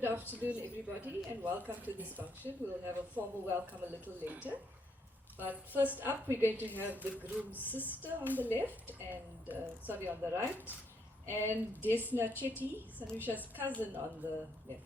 Good afternoon, everybody, and welcome to this function. We'll have a formal welcome a little later. But first up, we're going to have the groom's sister on the left, and on the right, and Desna Chetty, Sanusha's cousin, on the left.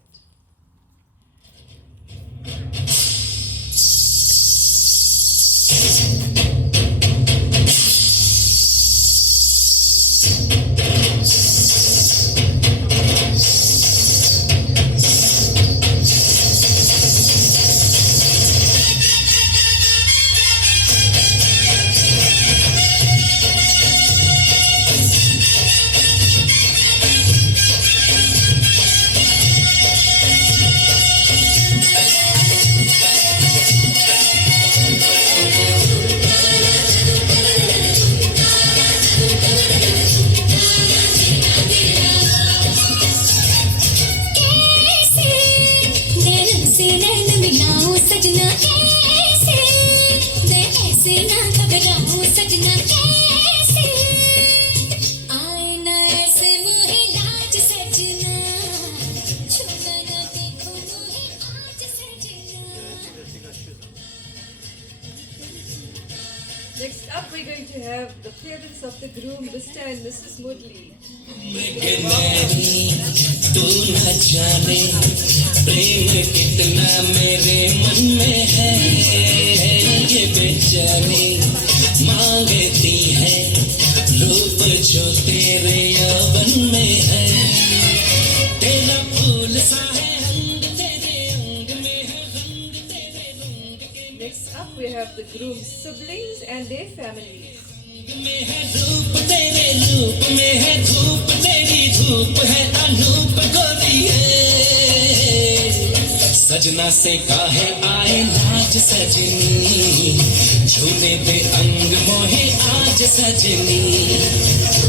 Next up, we're going to have the parents of the groom, Mr. and Mrs. Mudley. तू न जाने प्रेम कितना मेरे मन में है ये बेचैनी मांगती है रूप जो तेरे यौवन में है तेरा फूल सा है रंग तेरे अंग में है रंग तेरे रंग के Next up, we have the groom's siblings and their families. में है रूप तेरे रूप में है धूप तेरी धूप है अनूप गोरी है सजना से काहे आए लाज सजनी झूले दे अंग मोहे आज सजनी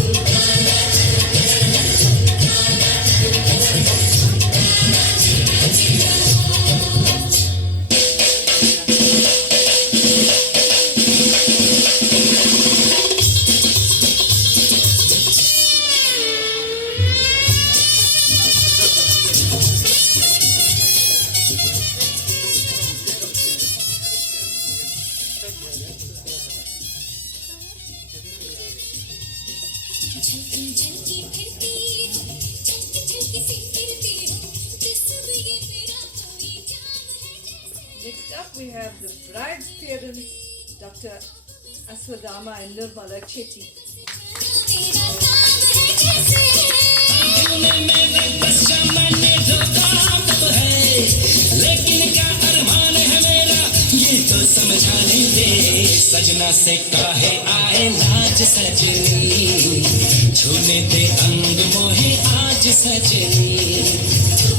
Next up, we have the bride's parents, Dr. Aswadama and Nirmala Chetty. लेकिन क्या अरमान है मेरा ये तो समझाने दे सजना से काहे आए लाज सजनी झूले दे अंग मोहे आज सजनी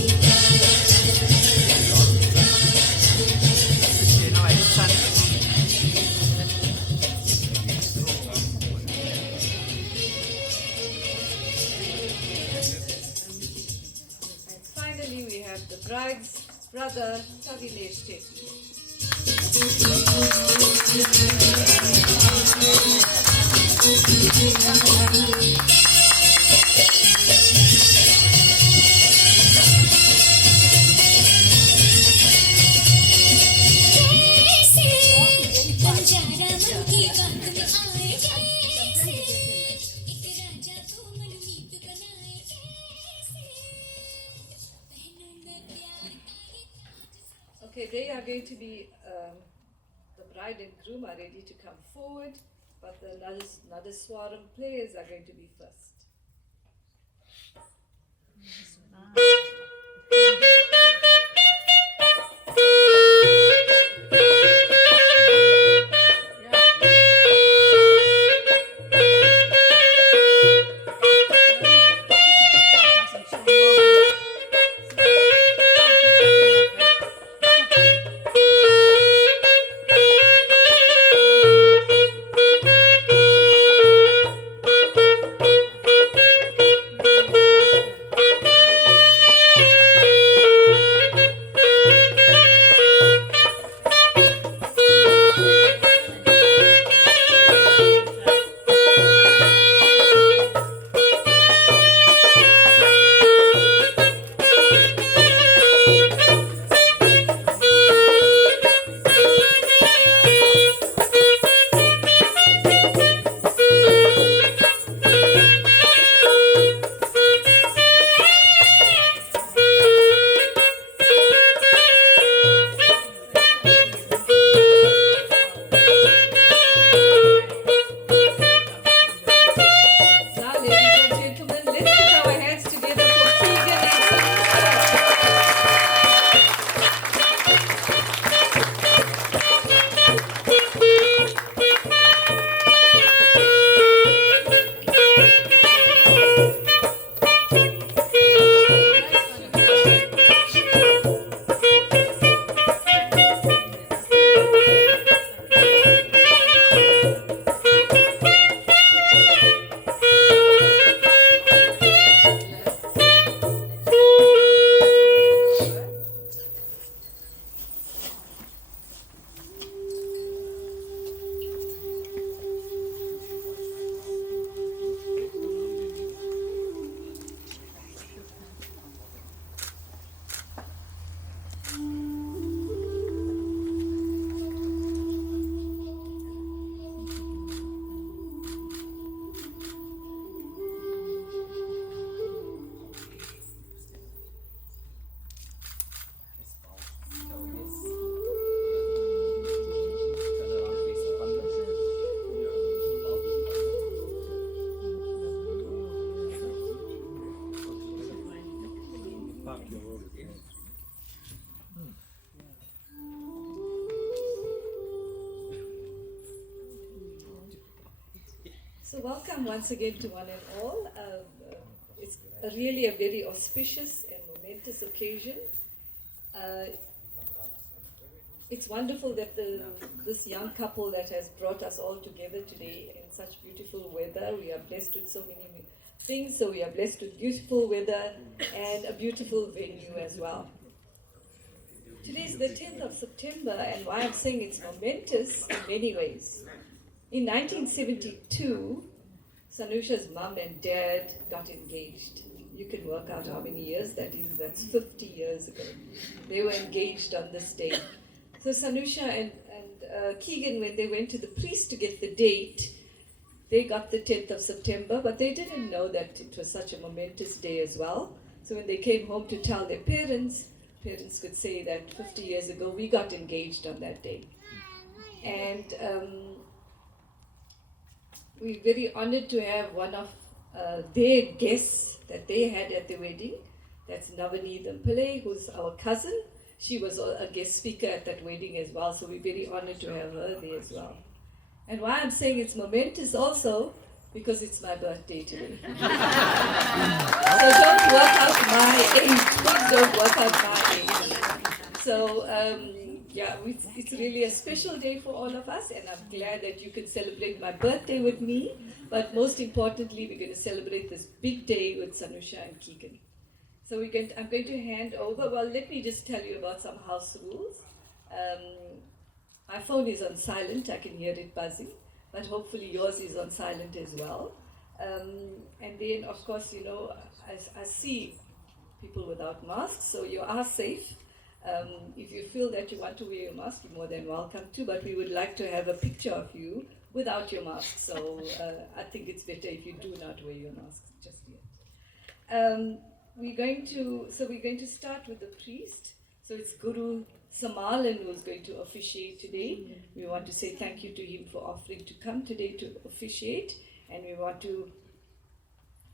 Finally, we have the bride's brother, Tavilesh Chetty. Okay, they are going to be, the bride and groom are ready to come forward, but the Nadaswaram players are going to be first. welcome once again to one and all. It's really a very auspicious and momentous occasion. It's wonderful that this young couple that has brought us all together today in such beautiful weather. We are blessed with so many things, so we are blessed with beautiful weather and a beautiful venue as well. Today is the 10th of September, and why I'm saying it's momentous in many ways. In 1972, Sanusha's mum and dad got engaged. You can work out how many years that is. That's 50 years ago. They were engaged on this day. So Sanusha and Keagan, when they went to the priest to get the date, they got the 10th of September, but they didn't know that it was such a momentous day as well. So when they came home to tell their parents could say that 50 years ago we got engaged on that day. And we're very honored to have one of their guests that they had at the wedding. That's Navani Pillai, who's our cousin. She was a guest speaker at that wedding as well, so we're very honored to have her there as well. And why I'm saying it's momentous also, because it's my birthday today. So don't work out my age. Please don't work out my age. So it's really a special day for all of us, and I'm glad that you can celebrate my birthday with me. But most importantly, we're going to celebrate this big day with Sanusha and Keagan. So I'm going to hand over. Well, let me just tell you about some house rules. My phone is on silent. I can hear it buzzing, but hopefully yours is on silent as well. And then, of course, I see people without masks, so you are safe. If you feel that you want to wear your mask, you're more than welcome to, but we would like to have a picture of you without your mask. So I think it's better if you do not wear your mask just yet. We're going to start with the priest. So it's Guru Samalan who's going to officiate today. We want to say thank you to him for offering to come today to officiate, and we want to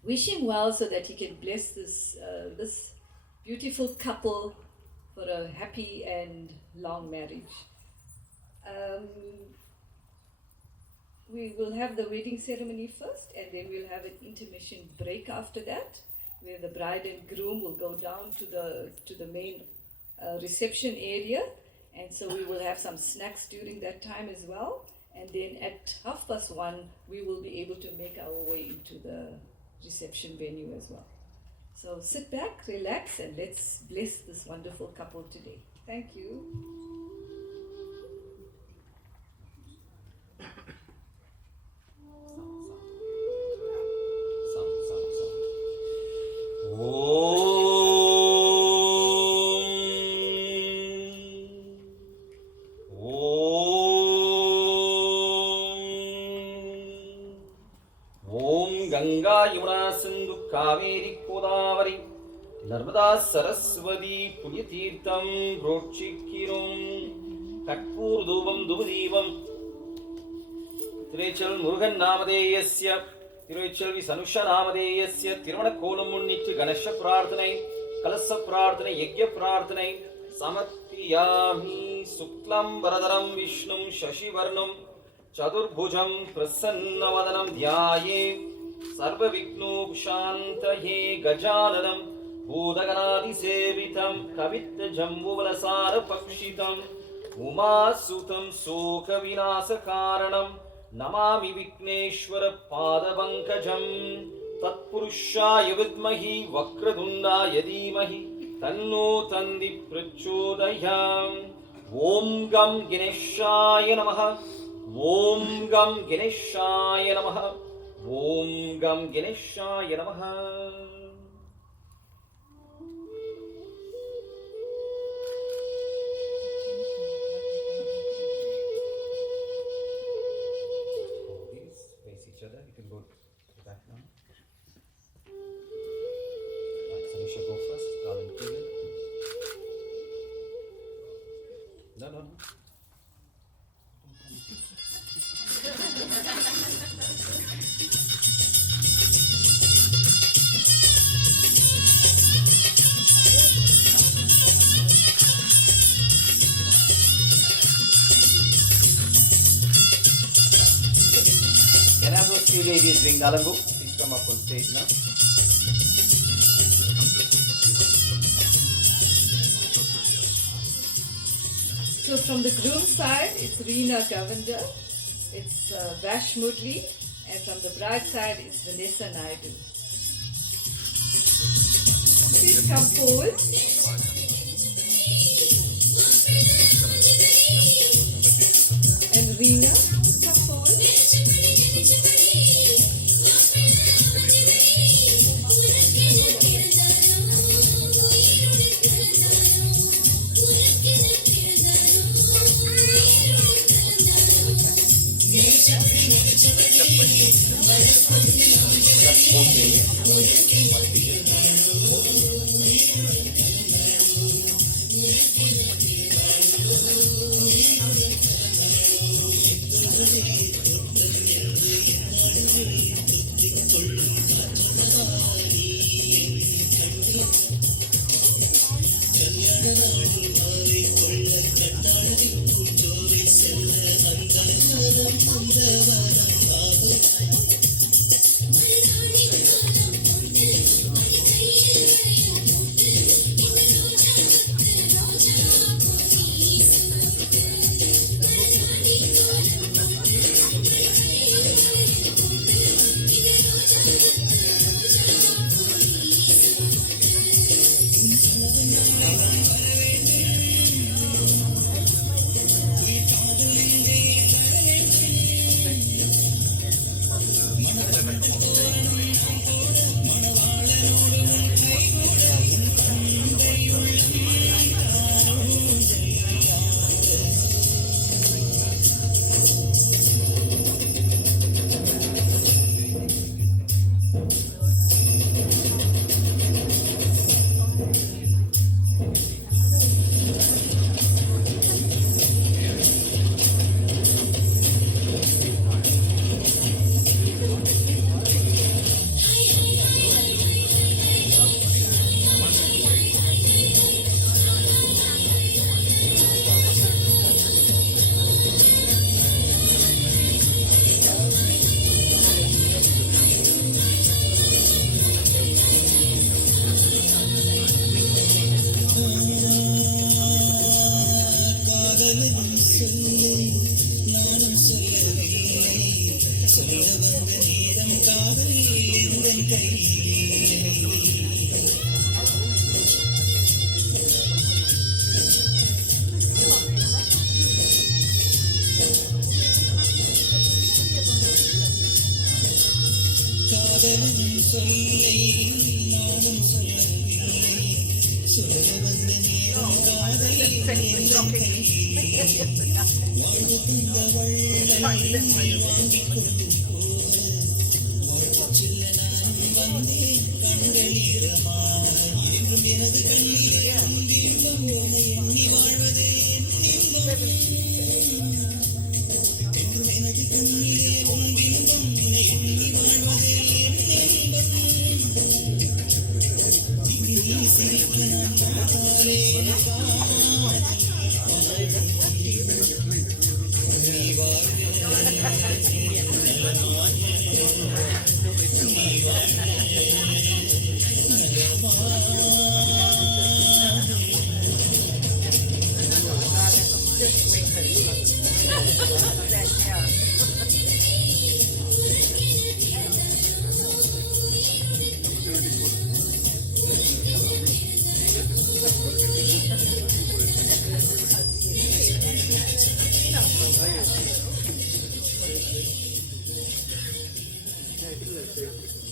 wish him well so that he can bless this beautiful couple for a happy and long marriage. We will have the wedding ceremony first, and then we'll have an intermission break after that, where the bride and groom will go down to the main reception area, and so we will have some snacks during that time as well. And then at 1:30 we will be able to make our way into the reception venue as well. So sit back, relax, and let's bless this wonderful couple today. Thank you. Kaveri Godavari Narmada Saraswati पुण्यतीर्थम प्रोक्षिக்கிறோம் கற்பூர் தூபம் துபதீபம் திருச்செல் முருகன் நாமதேயஸ்ய திருச்செல்வி சனுஷ நாமதேயஸ்ய திருமண கோலம் முன்னிட்டு கணேச பிரார்த்தனை கலச பிரார்த்தனை யஜ்ஞ பிரார்த்தனை சமர்ப்பியாமி சுக்லம் வரதரம் விஷ்ணும் சசிவர்ணம் சதுர்புஜம் பிரசன்னவதனம் ध्याये सर्वविघ्नोपशान्तये गजाननं भूतगणादिसेवितं कवित्तजम्बुवलसारपक्षितम् उमासुतं शोकविनाशकारणं नमामि विघ्नेश्वरपादपङ्कजं तत्पुरुषाय विद्महि वक्रतुण्डाय धीमहि तन्नो तन्ति प्रचोदयात् ॐ गं गणेशाय नमः ॐ गं गणेशाय नमः ॐ गं गणेशाय नमः face each other. You can go back now. Sanusha, go first. Darling, Keagan. No. Two ladies doing Nalangu. Please come up on stage now. So from the groom side, it's Reena Govender, it's Vash Mudli, and from the bride side, it's Vanessa Naidu. Please come forward. And Reena, come forward.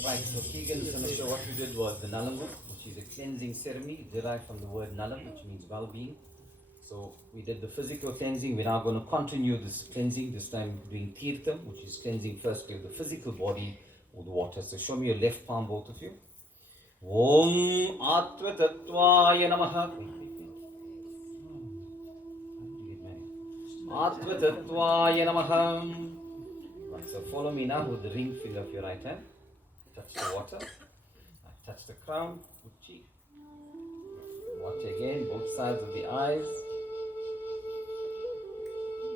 Right, so Keagan is going to show what we did was the Nalangu, which is a cleansing ceremony derived from the word Nalam, which means well-being. So we did the physical cleansing. We're now going to continue this cleansing, this time doing Tirtham, which is cleansing firstly of the physical body with water. So show me your left palm, both of you. Om Atva Tattvaya Namaha. Atva Tattvaya Namaha. Right, so follow me now with the ring finger of your right hand. Touch the water. Touch the crown, good cheek. Watch again, both sides of the eyes.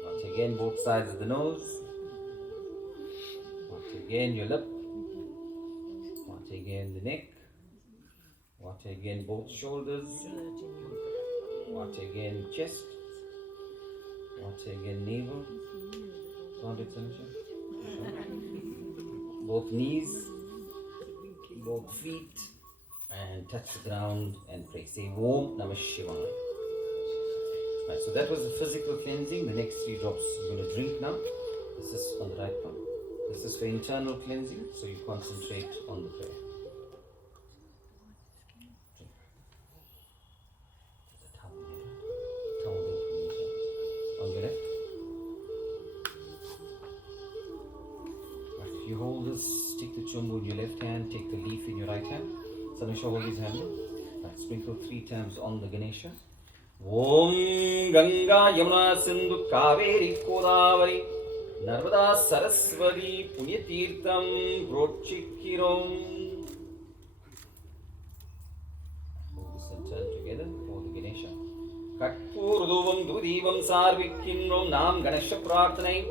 Watch again, both sides of the nose. Watch again your lip. Watch again the neck. Watch again both shoulders. Watch again chest. Watch again navel. Found it, Sanusha? Both knees, both feet, and touch the ground and pray. Say Om Namah Shivaya. Right, so that was the physical cleansing. The next 3 drops you're going to drink now. This is on the right one. This is for internal cleansing, so you concentrate on the prayer. On your left. Right, you hold this, take the chumbu in your left hand, take the leaf in your right hand. Sanusha, hold his hand. Right, sprinkle 3 times on the Ganesha. Om Ganga Yamuna Sindhu Kaveri Kodavari Narmada Saraswati Punyatirtham Brochikiram. Hold this and turn together for the Ganesha. Katpurduvam Dudivam Sarvikinram Nam Ganesha Prarthanai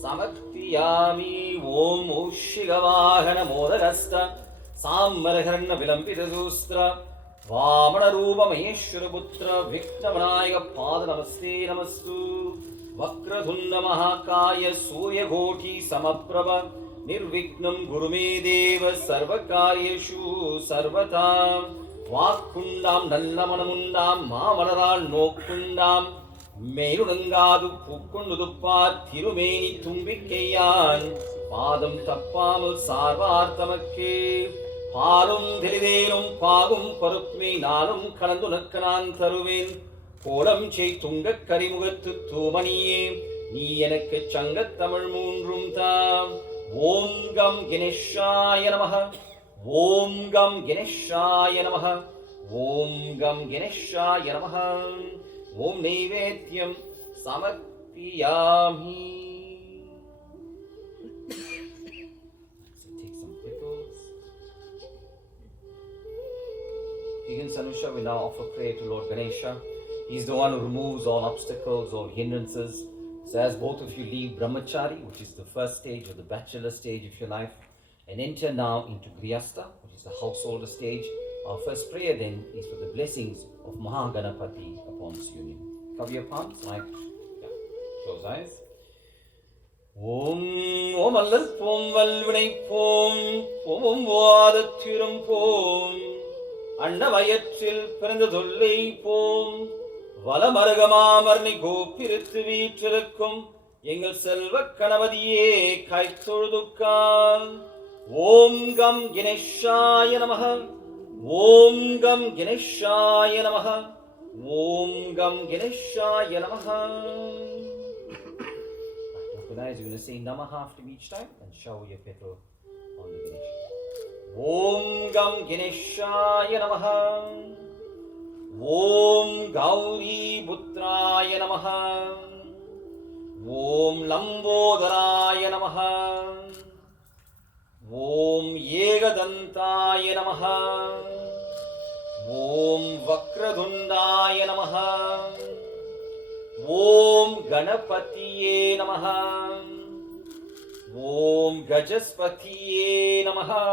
Samaktiyami Om Ushigavahana Modagasta Sammarharna Vilampita Zustra Vamana Rupa Maheshwara Putra Viknavanayaka Pada Namaste Namastu Vakradhunda Mahakaya Surya Ghoti Samaprabha Nirviknam Gurume Deva Sarvakaryeshu Sarvata Vakundam Nallamanamundam Mamadaral Nokundam Merudangadu Pukundudupa Tirumeni Tumbikeyan Padam Tappamal Sarvartamakke Parum Thelidelum Pagum Parupme Nalum Kalandunakkanan Tharuven Kodam Chei Tunga Karimugattu Thumaniye Niyanakka Changat Tamil Moonrum Tam Om Gam Ganeshaya Namaha Om Gam Ganeshaya Namaha Om Gam Ganeshaya Namaha Om Naivedyam Samarpiyami. So take some pickles. Keagan, Sanusha will now offer prayer to Lord Ganesha. He's the one who removes all obstacles, all hindrances. So as both of you leave Brahmachari, which is the first stage or the bachelor stage of your life, and enter now into Grihastha, which is the householder stage, our first prayer then is for the blessings of Mahaganapati upon this union. Cover your palms, right? Yeah. Close eyes. Om Allal Pom Valvinai Pom Om Vadathiram Pom Annavayathil Pirandhullai Pom Valamaragamamarni Gopirithu Veettirukkum Engal Selva Kanavadiye Kaithozhudukkan Om Gam Ganeshaya Namaha Om Gam Ganeshaya Namaha Om Gam Ganeshaya Namaha. Open eyes, you're going to say Namaha after each time and shower your petal on the Ganesha. Om Gam Ganeshaya Namaha Om Gauri Putraya Namaha Om Lambodharaya Namaha Om Yegadantaya Namaha Om Vakradundaya Namaha Om Ganapatiye Namaha Om Gajaspatiye Namaha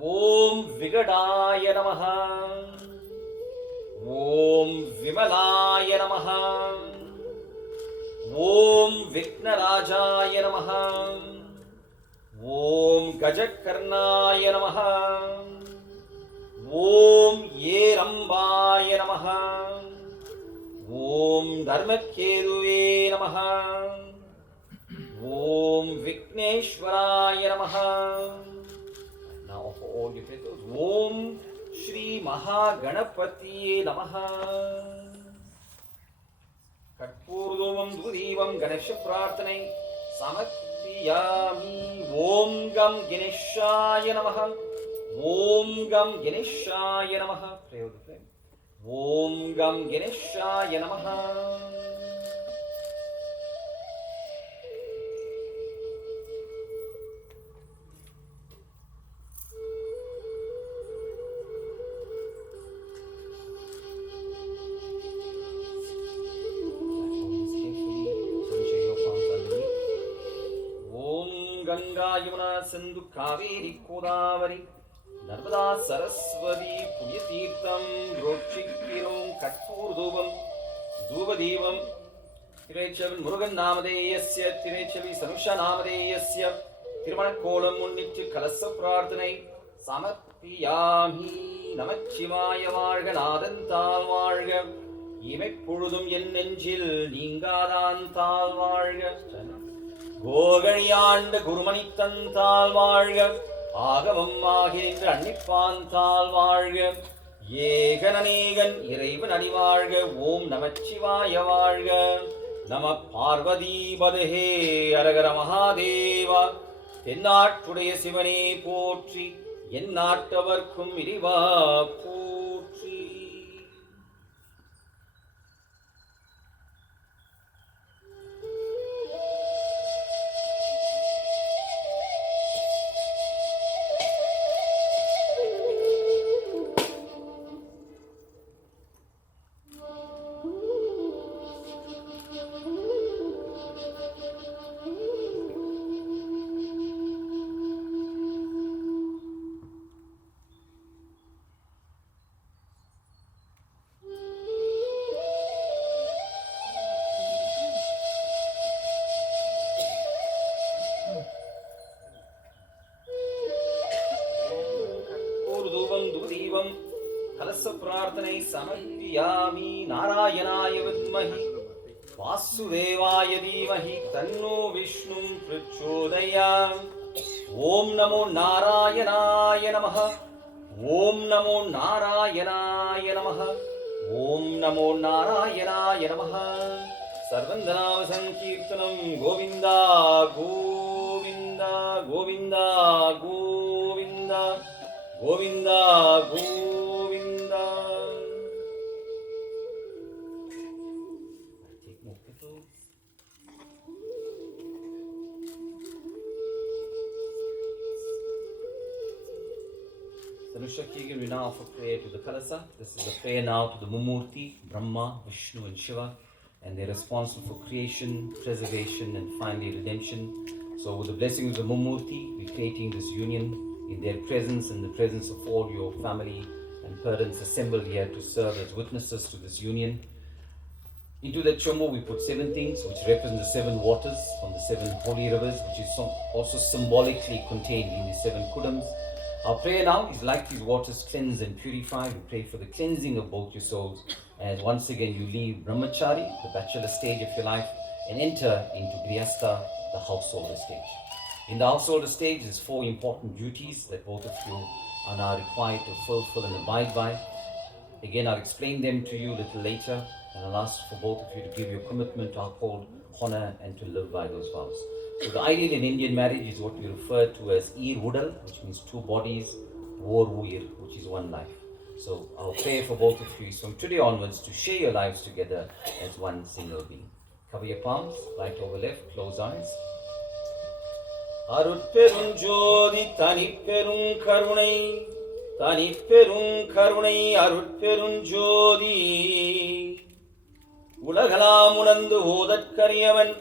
Om Vigadaya Namaha Om Vimalaya Namaha Om Viknarajaya Namaha Om Gajakarnaya Namaha Om Yerambaya Namaha Om Dharmakeduve Namaha Om Vikneshwaraya Namaha. Now for all your petals, Om Shri Mahaganapatiye Namaha. Katpurduvam Dudivam Ganesha Prarthanai Samakpiyami. Om Gam Ganeshaya Namaha Om Gam Ganeshaya Namaha. Pray over the flame. Om Gam Ganeshaya Namaha. Hold this carefully. Sanusha, your palms underneath. Ganga Yamuna Sindhu Kaveri Godavari Narmada Saraswati Punyatirtham Rochikirum Katpurdubam Duvadevam Tirechavan Murugan Namadeyasya Tirechavi Sanusha Namadeyasya Tirumanakolam Munnittu Kalasa Prarthanai Samarpiyami Namachivaya Varga Nadanthal Varga இமைப்பொழுதும் என் நெஞ்சில் நீங்காதான் தாழ் வாழ்க கோகழியாண்ட குருமணி தந்தாள் வாழ்க ஆகவம் ஆகி நின்று அன்னிப்பான் தாழ் வாழ்க ஏகனநேகன் இறைவன் அடிவாழ்க ஓம் நமச்சிவாய வாழ்க நம பார்வதி பதஹே அரகர மகாதேவா தென்னாட்டுடைய சிவனே போற்றி என் நாட்டவர்க்கும் இறைவா போற்றி. கலசப்பிரார்த்தனை சமர்ப்பியாமி நாராயணாய வித்மஹி வாசுதேவாய தீமஹி தன்னோ விஷ்ணும் பிரச்சோதயாத். ஓம் நமோ நாராயணாய நமஹ ஓம் நமோ நாராயணாய நமஹ ஓம் நமோ நாராயணாய நமஹ. சர்வந்தநாம சங்கீர்த்தனம் Govinda Govinda Govinda Govinda Govinda Govinda. Take more petals. Sanusha, Keagan, we now offer prayer to the Kalasa. This is a prayer now to the Mummurti, Brahma, Vishnu and Shiva, and they're responsible for creation, preservation and finally redemption. So with the blessings of the Mummurti, we're creating this union in their presence and the presence of all your family and parents assembled here to serve as witnesses to this union. Into that chombo we put 7 things which represent the 7 waters from the 7 holy rivers, which is also symbolically contained in the 7 kudams. Our prayer now is like these waters cleanse and purify. We pray for the cleansing of both your souls as once again you leave brahmachari, the bachelor stage of your life, and enter into grihastha, the householder stage. In the householder stage, there's 4 important duties that both of you are now required to fulfill and abide by. Again, I'll explain them to you a little later, and I'll ask for both of you to give your commitment to uphold, honor, and to live by those vows. So the ideal in Indian marriage is what we refer to as Ir Udal, which means 2 bodies, Vor Uir, which is 1 life. So our prayer for both of you is from today onwards to share your lives together as one single being. Cover your palms, right over left, close eyes. அருட்பெருஞ்சோதி தனிப்பெரும் கருணை தனிப்பெரும் கருணை அருட்பெருஞ்சோதி உலகலாம் உணர்ந்து ஓதற்கரியவன்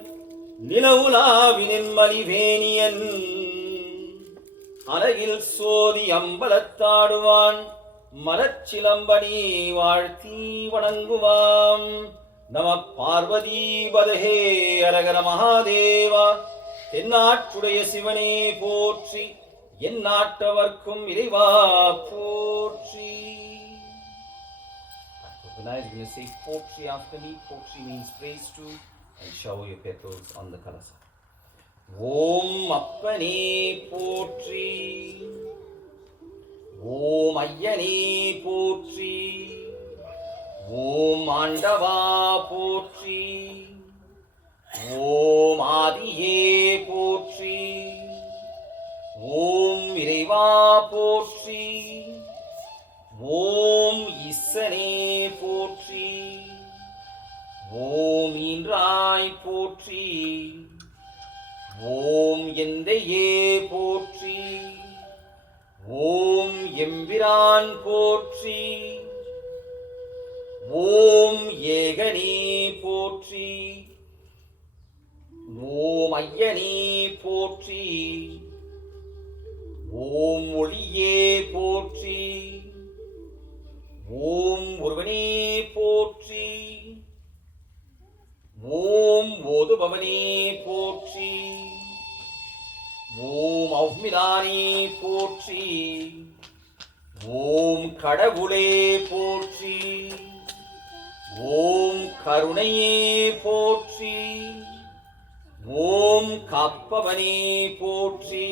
நிலவுலாவினின் மலிவேணியன் அலகில் சோதி அம்பலத்தாடுவான் மலச்சிலம்படி வாழ்த்தி வணங்குவாம். நம பார்வதி பதஹே அரகர மகாதேவா. தென்னாட்டுடைய சிவனே போற்றி என் நாட்டவர்க்கும் இறைவா போற்றி. Vinay is going to say potri after me. Potri means praise to, and shower your petals on the kalasa. Om appane potri, Om ayyane potri, Om andava potri, ஓம் ஆதியே போற்றி, ஓம் இறைவா போற்றி, ஓம் ஈசனே போற்றி, ஓம் ஈன்றாய் போற்றி, ஓம் எந்தையே போற்றி, ஓம் எம்பிரான் போற்றி, ஓம் ஏகனே போற்றி, ஓம் ஐயனே போற்றி, ஓம் ஒளியே போற்றி, ஓம் ஒருவனே போற்றி, ஓம் ஓதுபவனே போற்றி, ஓம் அவ்மிதானே போற்றி, ஓம் கடவுளே போற்றி, ஓம் கருணையே போற்றி, ஓம் காப்பவனே போற்றி,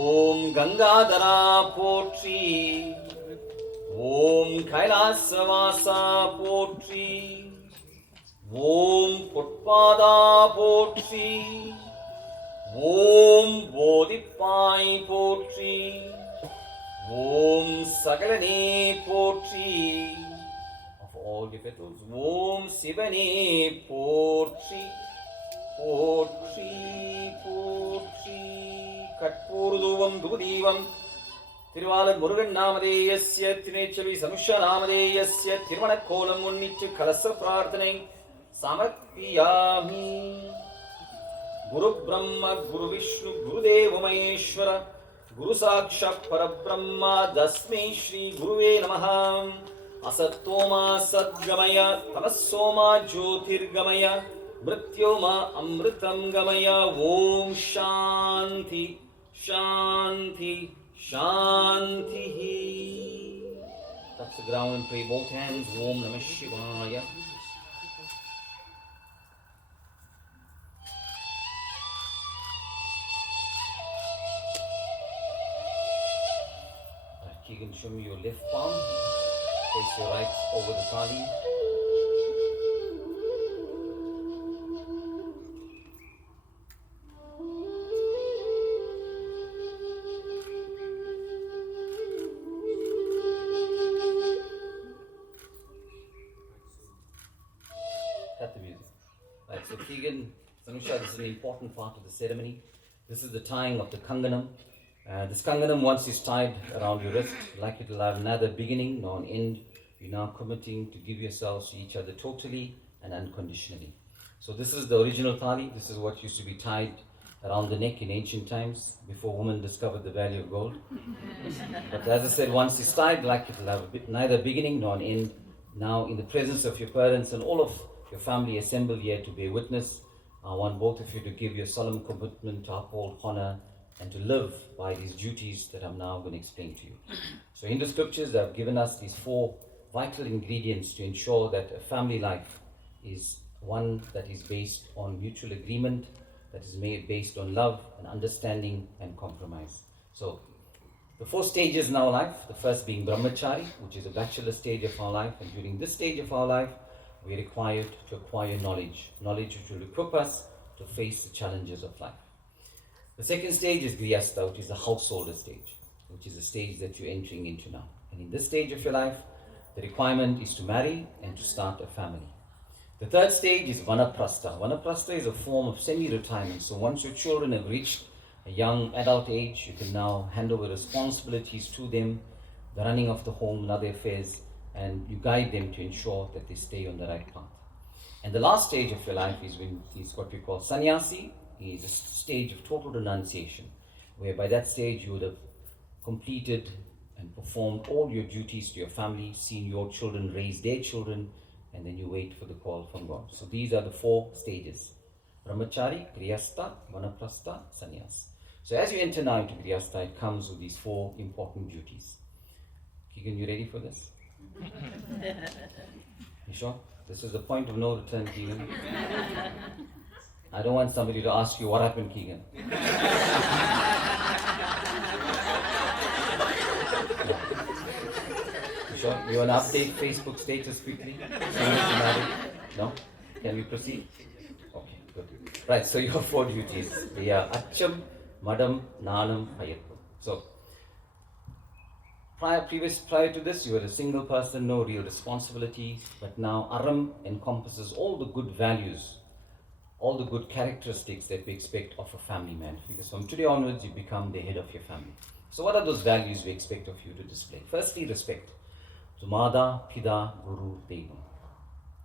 ஓம் கங்காதரா போற்றி, ஓம் கைலாசவாசா போற்றி, ஓம் பொற்பாதா போற்றி, ஓம் போதிப்பாய் போற்றி, ஓம் சகலனே போற்றி, of all the petals, ஓம் சிவனே போற்றி, போற்றி போற்றி. கற்பூர்தூவம் துபதீவம் திருவாளர் முருகன் நாமதேயஸ்ய தினேச்சவி சனுஷ நாமதேயஸ்ய திருமணக்கோலம் முன்னிட்டு கலச பிரார்த்தனை சமர்ப்பியாமி. குரு பிரம்ம குரு விஷ்ணு குருதேவ மகேஸ்வர குரு சாட்சாத் பரபிரம்மா தஸ்மை ஸ்ரீ குருவே நமः. असत्तोमा सद्गमय तमस्सोमा ज्योतिर्गमय मृत्योमा अमृतं गमय. ओम शांति शांति शांति. Touch the ground and pray both hands. Om Namah Shivaya. Keagan, show me your left palm. Place your right over the thali. Cut the music. Right, so Keagan, Sanusha, this is an important part of the ceremony. This is the tying of the kanganam. This kanganam, once is tied around your wrist, like it will have neither beginning nor an end. You're now committing to give yourselves to each other totally and unconditionally. So this is the original thali. This is what used to be tied around the neck in ancient times, before women discovered the value of gold. But as I said, once it's tied, like it will have neither beginning nor an end. Now, in the presence of your parents and all of your family assembled here to bear witness, I want both of you to give your solemn commitment to uphold honor and to live by these duties that I'm now going to explain to you. So in the scriptures, they have given us these 4 vital ingredients to ensure that a family life is one that is based on mutual agreement, that is made based on love and understanding and compromise. So the 4 stages in our life, the first being brahmachari, which is a bachelor stage of our life, and during this stage of our life, we are required to acquire knowledge which will equip us to face the challenges of life. The second stage is grihastha, which is the householder stage, which is the stage that you're entering into now. And in this stage of your life, the requirement is to marry and to start a family. The third stage is vanaprastha. Vanaprastha is a form of semi-retirement. So once your children have reached a young adult age, you can now hand over responsibilities to them, the running of the home and other affairs, and you guide them to ensure that they stay on the right path. And the last stage of your life is what we call sannyasi. Is a stage of total renunciation, where by that stage you would have completed and performed all your duties to your family, seen your children raise their children, and then you wait for the call from God. So these are the 4 stages: brahmachari, grihastha, vanaprastha, sannyas. So as you enter now into grihastha, it comes with these 4 important duties. Keagan, you ready for this? You sure? This is the point of no return, Keagan. I don't want somebody to ask you what happened, Keagan. You sure? You want to update Facebook status quickly? No? Can we proceed? Okay, good. Right, so your 4 duties. They are Acham, Madam, Nanam, Hayattu. So, prior to this, you were a single person, no real responsibilities. But now, Aram encompasses all the good values, all the good characteristics that we expect of a family man. Because from today onwards, you become the head of your family. So what are those values we expect of you to display? Firstly, respect. So Mada, Pida, Guru, Devam.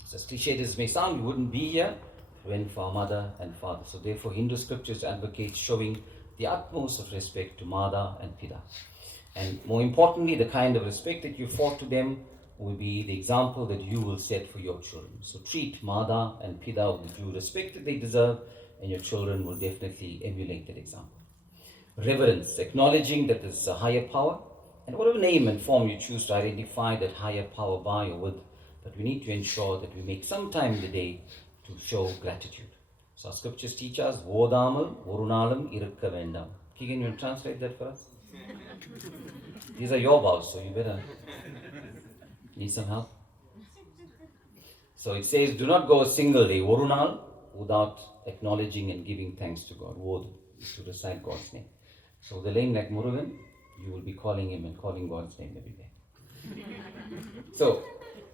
So as cliche as may sound, you wouldn't be here when for our mother and father. So therefore Hindu scriptures advocate showing the utmost of respect to Mata and Pita. And more importantly, the kind of respect that you afford to them will be the example that you will set for your children. So treat Mata and Pita with due respect that they deserve, and your children will definitely emulate that example. Reverence, acknowledging that there's a higher power, and whatever name and form you choose to identify that higher power by or with, but we need to ensure that we make some time in the day to show gratitude. So our scriptures teach us, Vodamal, Vorunalum, Irukka Vendam. Keagan, you want to translate that for us? These are your vows, so you better need some help. So it says, do not go a single day, Vorunal, without acknowledging and giving thanks to God. Vod is to recite God's name. So the name like Murugan, you will be calling him and calling God's name every day. So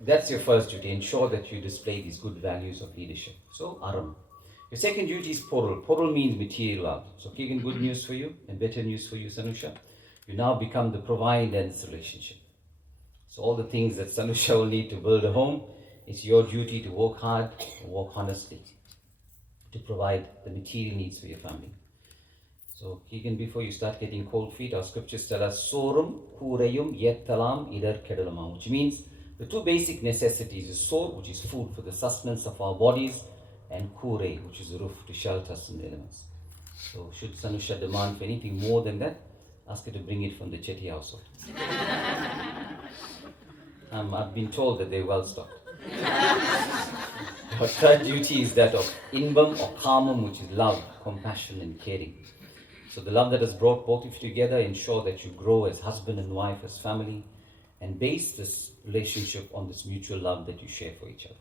that's your first duty. Ensure that you display these good values of leadership. So Aram. Your second duty is Porul. Porul means material wealth. So Keagan, good news for you and better news for you, Sanusha. You now become the provider in this relationship. So all the things that Sanusha will need to build a home, it's your duty to work hard and work honestly to provide the material needs for your family. So Keagan, before you start getting cold feet, our scriptures tell us Sorum, Kureyum, Yettalam, Idar Kedalamam, which means the two basic necessities is sor, which is food for the sustenance of our bodies, and kure, which is a roof to shelter us from the elements. So should Sanusha demand for anything more than that, ask her to bring it from the Chetty household. I've been told that they're well stocked. Our third duty is that of inbam or kamam, which is love, compassion and caring. So the love that has brought both of you together, ensure that you grow as husband and wife, as family, and base this relationship on this mutual love that you share for each other.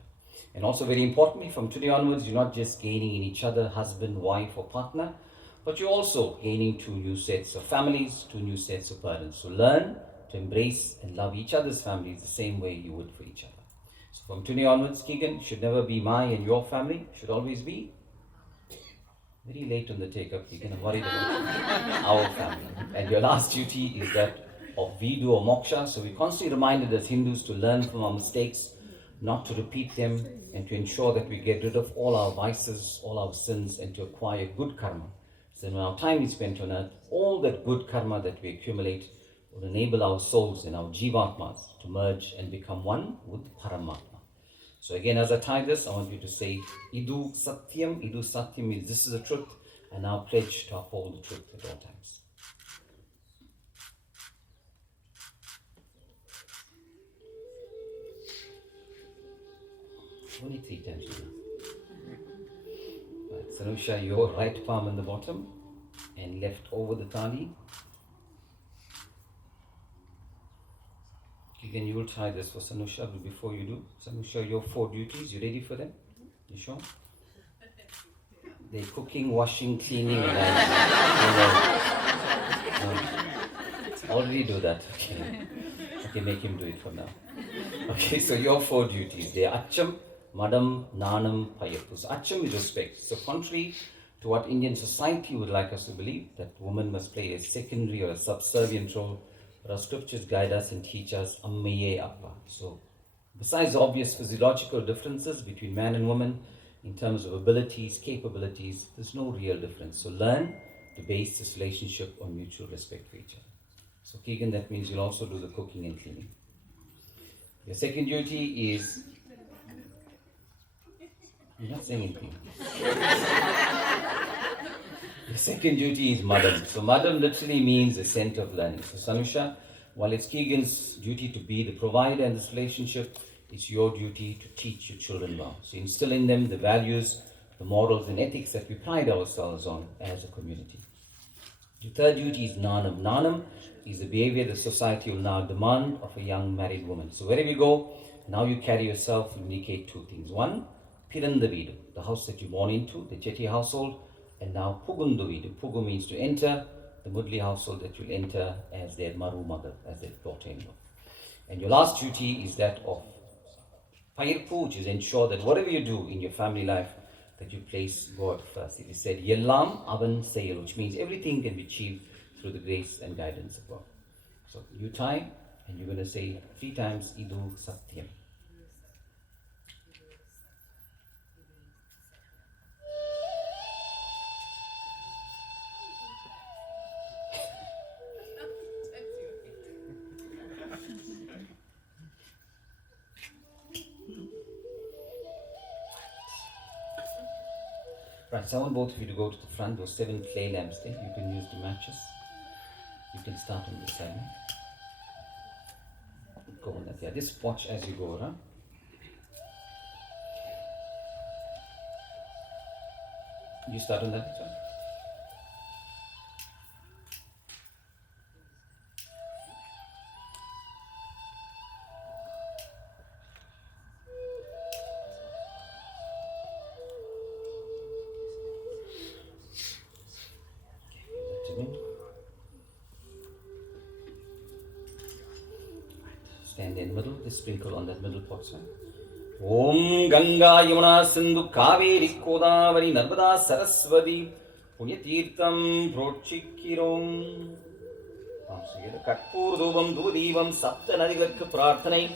And also very importantly, from today onwards, you're not just gaining in each other, husband, wife or partner, but you're also gaining two new sets of families, two new sets of burdens. So learn to embrace and love each other's families the same way you would for each other. So from today onwards, Keagan, should never be my and your family, should always be very late on the take-up, Keagan. I'm worried about our family. And your last duty is that of Vidu or Moksha. So we're constantly reminded as Hindus to learn from our mistakes, not to repeat them, and to ensure that we get rid of all our vices, all our sins, and to acquire good karma. So when our time is spent on earth, all that good karma that we accumulate will enable our souls and our jivatmas to merge and become one with Paramatma. So again, as I tie this, I want you to say, Idu Satyam. Idu Satyam means this is the truth, and now pledge to uphold the truth at all times. Only 3 times now. Right, Sanusha, your right palm on the bottom and left over the thali. Again, you will try this for Sanusha, but before you do, Sanusha, your 4 duties, you ready for them? You sure? They're cooking, washing, cleaning, and already do that. Okay, make him do it for now. Okay, so your 4 duties, they are Acham, Madam, Nanam, Payappu. So Acham is respect. So contrary to what Indian society would like us to believe, that women must play a secondary or a subservient role, but our scriptures guide us and teach us Ammaye Appa. So besides the obvious physiological differences between man and woman, in terms of abilities, capabilities, there's no real difference. So learn to base this relationship on mutual respect for each other. So Keagan, that means you'll also do the cooking and cleaning. Your second duty is... You're not saying anything. The second duty is Madam. So Madam literally means the center of learning. So Sanusha, while it's Keagan's duty to be the provider in this relationship, it's your duty to teach your children well. So instill in them the values, the morals and ethics that we pride ourselves on as a community. The third duty is Nanam. Nanam is the behavior that society will now demand of a young married woman. So wherever you go, now you carry yourself will indicate 2 things. 1, Pirandavidu, the house that you're born into, the Chetty household, and now Pugundavidu. Pugu means to enter, the Mudli household that you'll enter as their Maru mother, as their daughter-in-law. And your last duty is that of Payirpu, which is ensure that whatever you do in your family life, that you place God first. It is said, Yellam Avan Sayal, which means everything can be achieved through the grace and guidance of God. So you tie, and you're going to say 3 times, Idu Satyam. Right, so I want both of you to go to the front, those 7 clay lamps there. You can use the matches. You can start on this side. Go on that, yeah. Just watch as you go around. You start on that one. Stand in the middle, just sprinkle on that middle pot side. Om Ganga Yamuna Sindhu Kaveri Godavari Narmada Saraswati Punyatirtham Prochikirom. Katpurdubam Dudivam Sapta Nadigarka Prathanai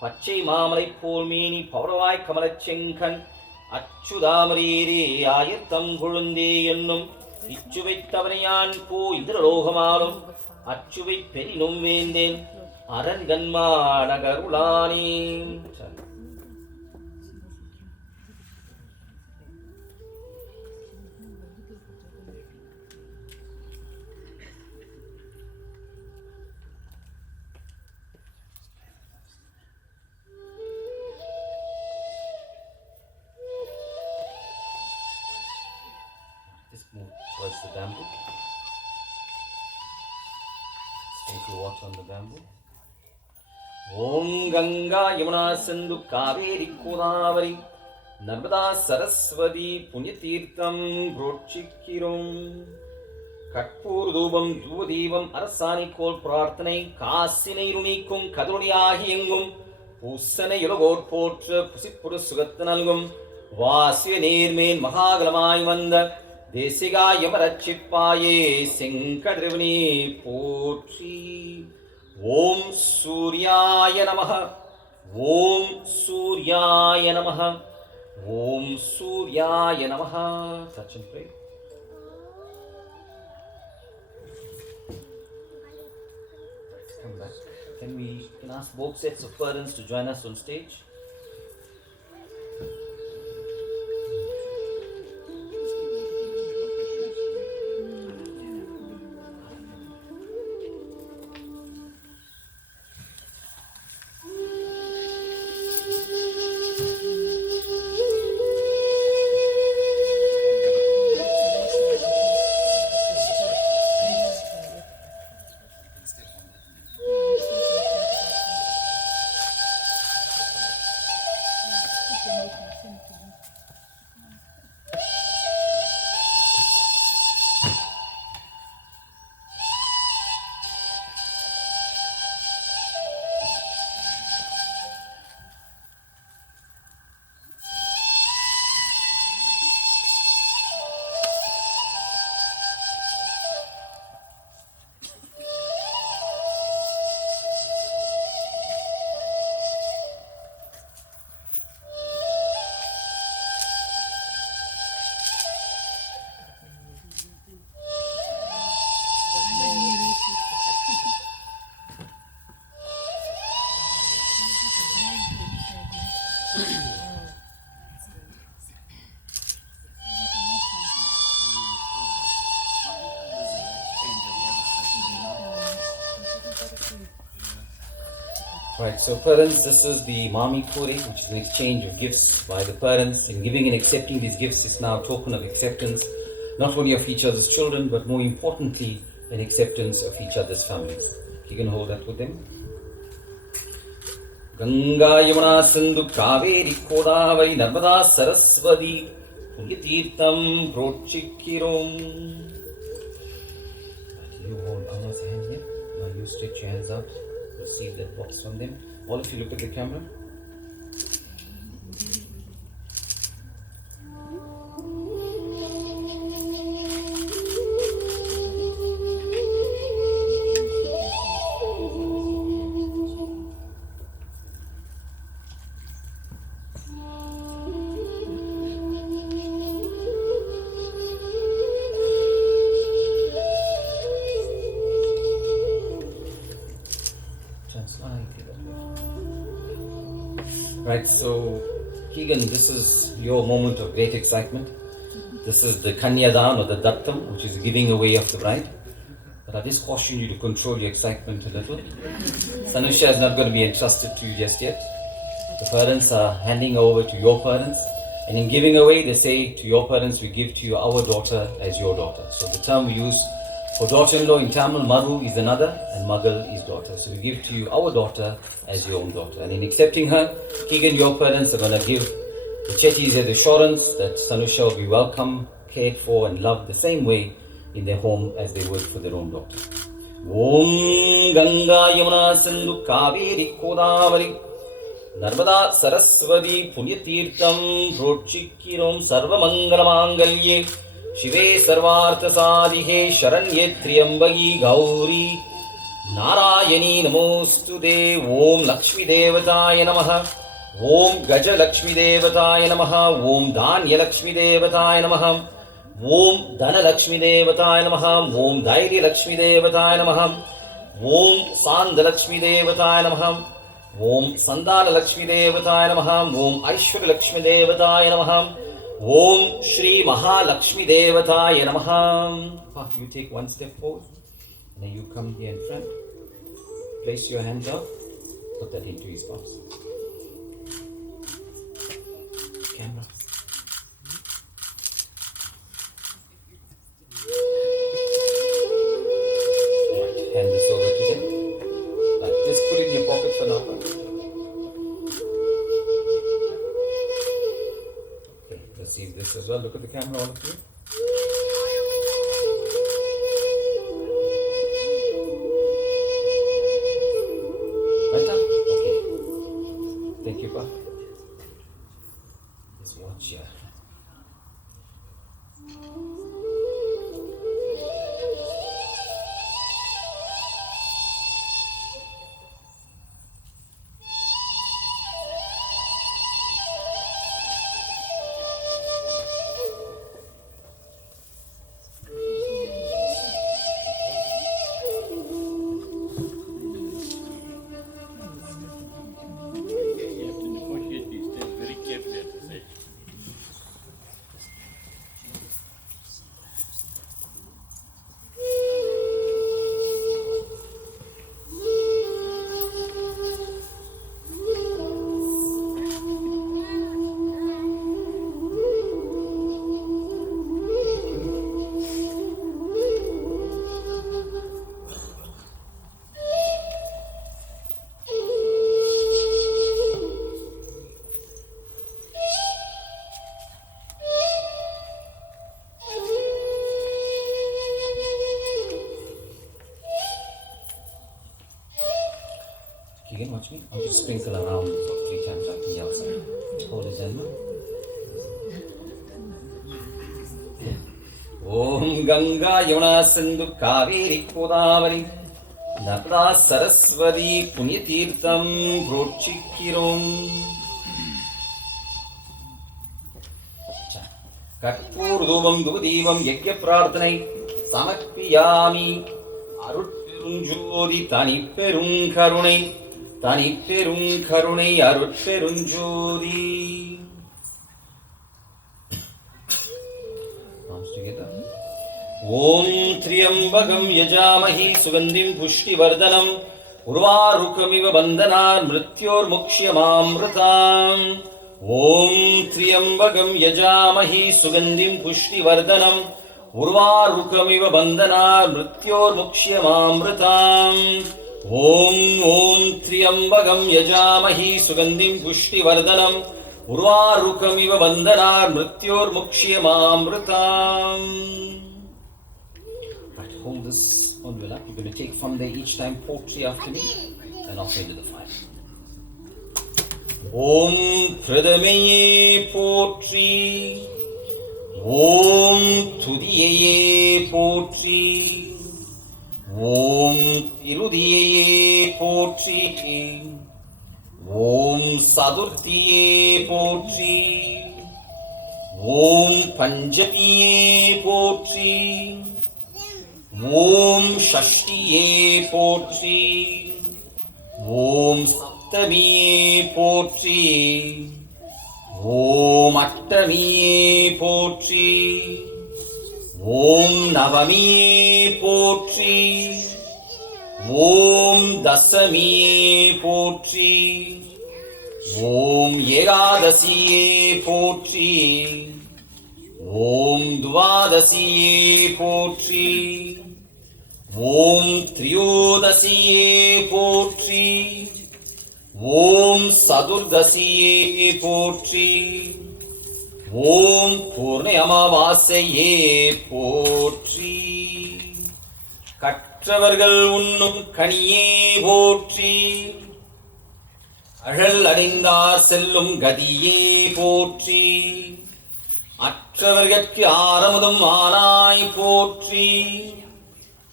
Pache Mamalai Polmini Pauravai Kamalachenkan Achudamari Ayattam Gulundi Yennum Ichuvitavanayan Po Idralohamalum Achuvit Perinum Venden Aranganma Nagarulani. Just move towards the bamboo. Sprinkle water on the bamboo. Om Ganga Yamuna Sindhu Kaveri Godavari Narmada Saraswati Punyatirtham Prochikirom. Katpurdubam Dudivam Arasani Kol Prathanai Kasinai Runikum Kaduriyahiyengum Pusana Yulagor Potra Pusipura Sugatanalgum Vasya Nirmain Mahagalamai Vanda Desiga Yamarachipaye Sinkadrivani Potri. Om Suryaya Namaha. Om Suryaya Namaha. Om Suryaya Namaha. Touch and pray. Come back. Can we ask both sets of parents to join us on stage? Right, so parents, this is the Mami Kure, which is an exchange of gifts by the parents. In giving and accepting these gifts is now a token of acceptance, not only of each other's children, but more importantly, an acceptance of each other's families. You can hold that with them. Ganga Yamuna Sindhu Kaveri Godavari Narmada Saraswati Punyatirtham Prochikirom. You hold Anna's hand here. Now you stretch your hands out. Receive that box from them. All of you look at the camera. Right, so Keagan, this is your moment of great excitement. This is the Kanyadan or the Dattam, which is giving away of the bride. But I just caution you to control your excitement a little. Sanusha is not going to be entrusted to you just yet. The parents are handing over to your parents. And in giving away, they say to your parents, we give to you our daughter as your daughter. So the term we use for daughter-in-law in Tamil, Maru is another and Magal is daughter. So we give to you our daughter as your own daughter. And in accepting her, Keagan, your parents are going to give the Chettis the assurance that Sanusha will be welcome, cared for and loved the same way in their home as they would for their own daughter. Om Ganga Yamuna Sindhu Kaveri Kodavari Narmada Saraswati Punyatirtham Prochikirom Sarva Mangala Mangalye Shive Sarvartha Sadihe Sharanye Triambagi Gauri Narayani Namostude Om Lakshmi Devataya Namaha Om Gaja Lakshmi Devataya Namaha Om Dhanya Lakshmi Devataya Namaha Om Dhana Lakshmi Devataya Namaha Om Dhairya Lakshmi Devataya Namaha Om Sandha Lakshmi Devataya Namaha Om Sandana Lakshmi Devataya Namaha Om Aishwarya Lakshmi Devataya Namaha Om Shri Mahalakshmi Devataya Namaha. You take one step forward and then you come here in front. Place your hands out. Put that into his palms. Camera. Alright, hand this over to them. Right, just put it in your pocket for now. Okay, receive this as well. Look at the camera, all of you. Right up? Okay. Thank you, Pa. Just watch here. Keagan, watch me. I'll just sprinkle around 3 times up the outside. Hold his hand. Om Ganga Yamuna Sindhu Kaveri Kodavari Narmada Saraswati Punyatirtham Prochikirom. Katpurdubam Dudivam Yagya Prarthanai Samakpiyami Arutperunjodi Tani Perun Karunai Tani Perun Karunai Arutperunjodi. Arms together. Om Triambagam Yajamahi Sugandhim Pushti Vardhanam Urvarukamiva Bandhanar Mrityor Mukshyamamritam. Om Triambagam Yajamahi Sugandhim Pushti Vardhanam Urvarukamiva Bandhanar Mrityor Mukshyamamritam. Om Triambagam Yajamahi Sugandhim Pushti Vardhanam Urvarukamiva Bandhanar Mrityor Mukshyamamritam. Right, hold this on your lap. You're going to take from there each time poetry after me and offer into the fire. Om Pradamaye Potri Om Tudiye Potri Om Tirudiye Potri Om Sadurtiye Potri Om Panjabiye Potri Om Shashtiye Potri Om Saptamiye Potri ஓம் அட்டமியே போற்றி, ஓம் நவமியே போற்றி, ஓம் தசமியே போற்றி, ஓம் ஏகாதசியே போற்றி, ஓம் துவாதசியே போற்றி, ஓம் திரியோதசியே போற்றி, ஓம் சதுர்தசியே போற்றி, ஓம் பூர்ண அமாவாசையே போற்றி, கற்றவர்கள் உண்ணும் கனியே போற்றி, அழல் அடைந்தார் செல்லும் கதியே போற்றி, அற்றவர்கட்கு ஆரமுதும் ஆனாய் போற்றி,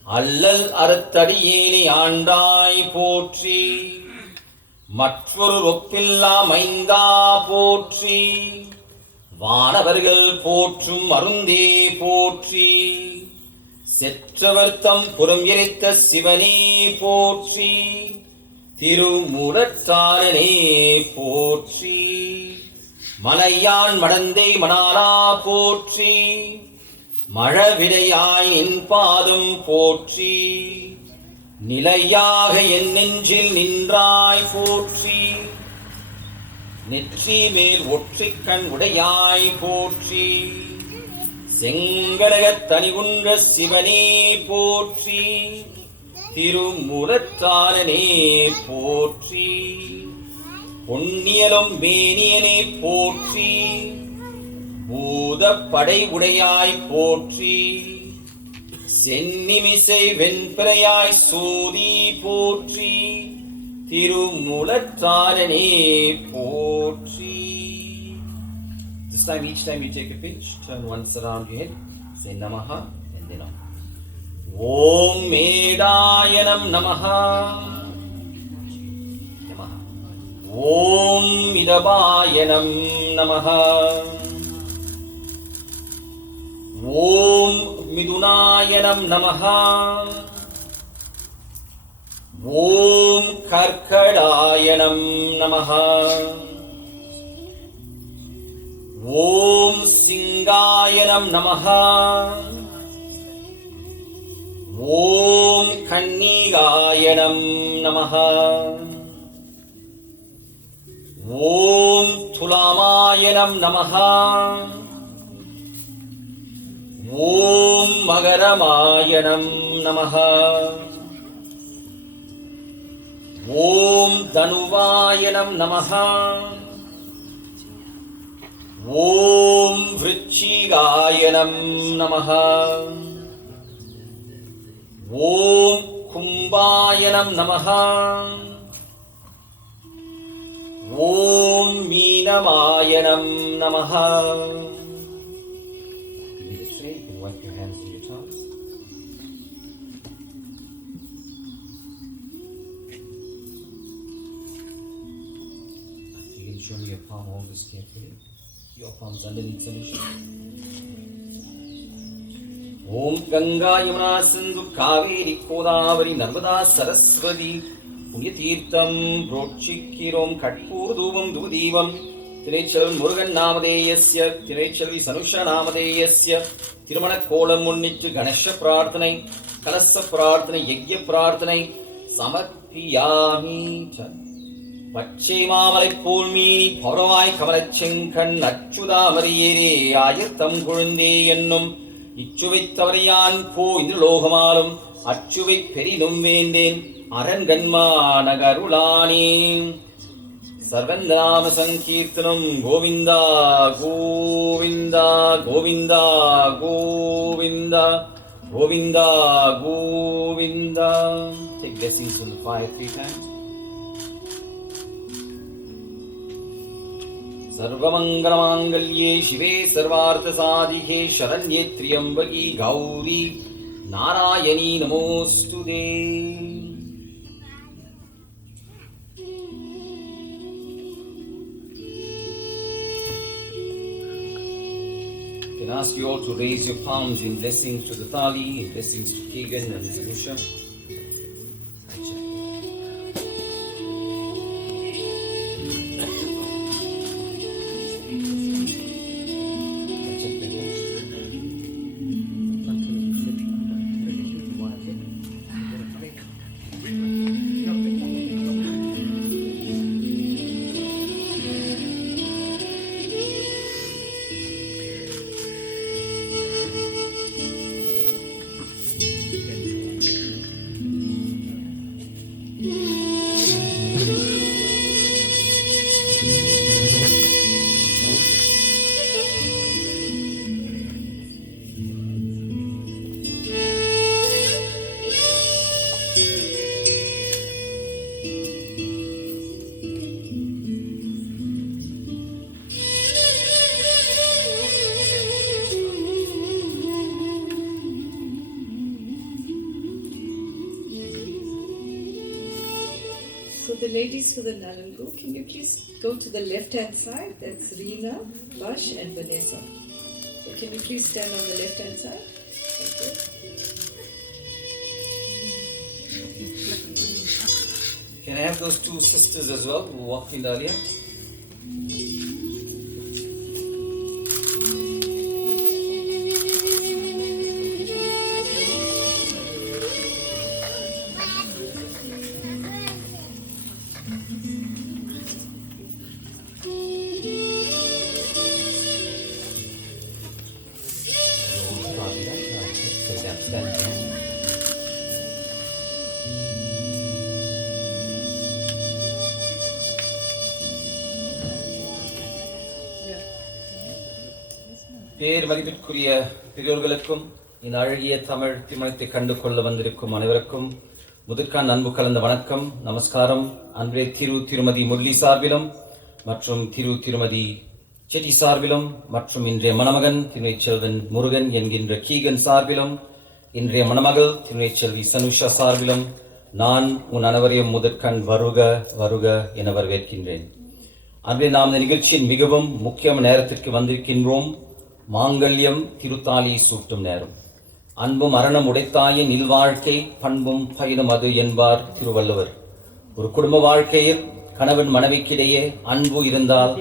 அல்லல் அறுத்தடியேனை ஆண்டாய் போற்றி, மற்றொரு ஒப்பில்லா மைந்தா போற்றி, வானவர்கள் போற்றும் மருந்தே போற்றி, செற்றவர் புறம் எரித்த சிவனே போற்றி, திருமுடற்றாரனே போற்றி, மலையான் மடந்தை மணாலா போற்றி, மழவிடையாய் என் பாதம் போற்றி, நிலையாக என் நெஞ்சில் நின்றாய் போற்றி, நெற்றி மேல் ஒற்றைக் கண் உடையாய் போற்றி, செங்கடகத் தனிகுன்ற சிவனே போற்றி, திருமுலத்தாரனே போற்றி, பொன்னியலும் மேனியனே போற்றி, பூதப் படை உடையாய் போற்றி, சென்னிமிசை வெண்பிறையாய் சோதி போற்றி, திருமுலத்தாரனே போற்றி. This time, each time you take a pinch, turn once around your head, say Namaha, and then on. Om Medayanam Namaha, Namaha. Om Midabayanam Namaha, Om Midunayanam Namaha, Om Karkadayanam Namaha, Om Singayanam Namaha, Om Kannigayanam Namaha, Om Tulamayanam Namaha, Om Magaramayanam Namaha, Om Dhanuvayanam Namaha, Om Vrichigayanam Namaha, Om Kumbhayanam Namaha, Om Meenamayanam Namaha. Leave it straight and wipe your hands to your tongue. You can show me your palm, hold this carefully. Your palms underneath Sanusha. Om Ganga Yamuna Sindhu Kaveri Godavari Narmada Saraswati Punyatirtham Brochikirom Katpur Dubam Dudivam Tirechal Murugan Namadeyasya Tirechal Sanusha Namadeyasya Tirumana Kolam Munnittu Ganesha Prarthanai Kalasa Prarthanai Yagya Prarthanai Samarpiyami பச்சை மாமலை போல் மீறி பரவாய் கமலச்செங்கண் அச்சுதாமரியரே ஆயத்தம் குழந்தே என்னும் இச்சுவைத்தவரையான் போ இந்த லோகமாலும் அச்சுவை பெரினும் வேண்டேன் அரண்கண்மா நகருளானே. சர்வநாம சங்கீர்த்தனம் Govinda Govinda Govinda Govinda Govinda Govinda. Take blessings from the fire 3 times. सर्वमंगलमांगल्ये शिवे सर्वार्थसाधिके शरण्ये त्र्यंबकी गौरी नारायणी नमोस्तुते. I can ask you all to raise your palms in blessings to the thali, in blessings to Keagan and Sanusha. the ladies for the Nalangu, can you please go to the left-hand side? That's Reena, Vash and Vanessa. So can you please stand on the left-hand side? Thank you. Can I have those two sisters as well who walked in earlier? பேர் மதிப்பிற்குரிய பெரியோர்களுக்கும் இந்த அழகிய தமிழ் திருமணத்தை கண்டு கொள்ள வந்திருக்கும் அனைவருக்கும் முதற்கான அன்பு கலந்த வணக்கம், நமஸ்காரம். அன்றே திருமதி முரளி சார்பிலும் மற்றும் திருமதி செட்டி சார்பிலும் மற்றும் இன்றைய மணமகன் திருநெல்வேலி முருகன் என்கின்ற கீகன் சார்பிலும் இன்றைய மணமகள் திருநெல்வேலி சனுஷா சார்பிலும் நான் உன் அனைவரையும் முதற்கண் வருக வருக என வரவேற்கின்றேன். அன்றே நாம் இந்த நிகழ்ச்சியின் மிகவும் முக்கியமான நேரத்திற்கு வந்திருக்கின்றோம். மாங்கல்யம் திருத்தாலி சூட்டும் நேரம். அன்பும் அரணம் உடைத்தாயின் இல்வாழ்க்கை பண்பும் பயனும் அது என்பார் திருவள்ளுவர். ஒரு குடும்ப வாழ்க்கையில் கணவன் மனைவிக்கிடையே அன்பு இருந்தால்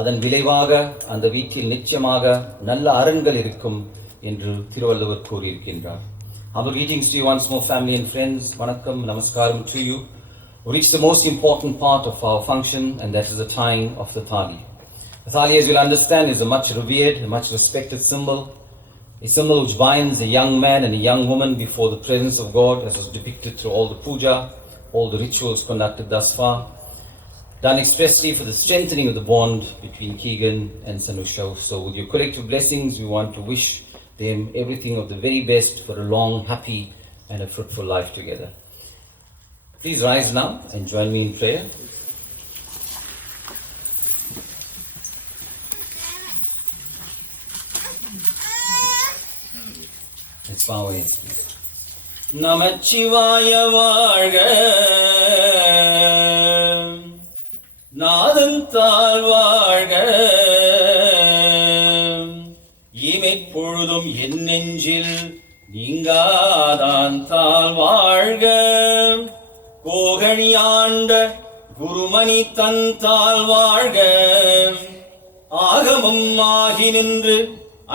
அதன் விளைவாக அந்த வீட்டில் நிச்சயமாக நல்ல அரண்கள் இருக்கும் என்று திருவள்ளுவர் கூறியிருக்கின்றார். Humble greetings to you once more, family and friends. Vanakkam, namaskaram to you. We reach the most important part of our function, and that is the tying of the thali. The thali, as you'll understand, is a much revered, a much respected symbol. A symbol which binds a young man and a young woman before the presence of God, as was depicted through all the puja, all the rituals conducted thus far, done expressly for the strengthening of the bond between Keagan and Sanusha. So with your collective blessings, we want to wish them everything of the very best for a long, happy and a fruitful life together. Please rise now and join me in prayer. Let's bow our heads, please. நமச்சிவாய வாழ்க, நாதன் தாழ் வாழ்க, இமைப்பொழுதும் என் நெஞ்சில் நீங்காதான் தாழ் வாழ்க, கோகணியாண்ட குருமணி தன் தாழ் வாழ்க, ஆகமம் ஆகி நின்று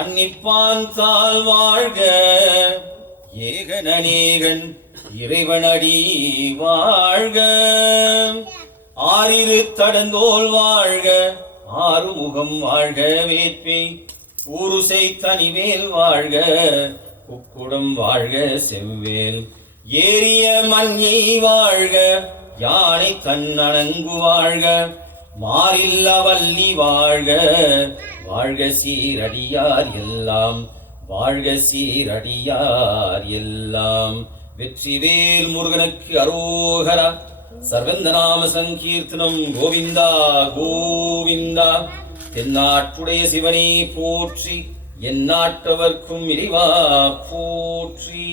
அன்னிப்பான் தாழ் வாழ்க, ஏகன் அநேகன் இறைவனடி வாழ்க, ஆறிரு தடந்தோள் வாழ்க, ஆறுமுகம் வாழ்க, வேட்பை ஊருசை தனிவேல் வாழ்க, குக்குடம் வாழ்க, செவ்வேல் ஏரிய மஞ்சை வாழ்க, யானை தன்னணங்கு வாழ்க, மாறில்ல வள்ளி வாழ்க, வாழ்க சீரடியார் எல்லாம், வாழ்க சீரடியார் எல்லாம். வெற்றிவேல் முருகனுக்கு அரோகரா. சர்வந்த நாம சங்கீர்த்தனம் கோவிந்தா கோவிந்தா. தென்னாட்டுடைய சிவனே போற்றி, எந்நாட்டவர்க்கும் இறைவா போற்றி.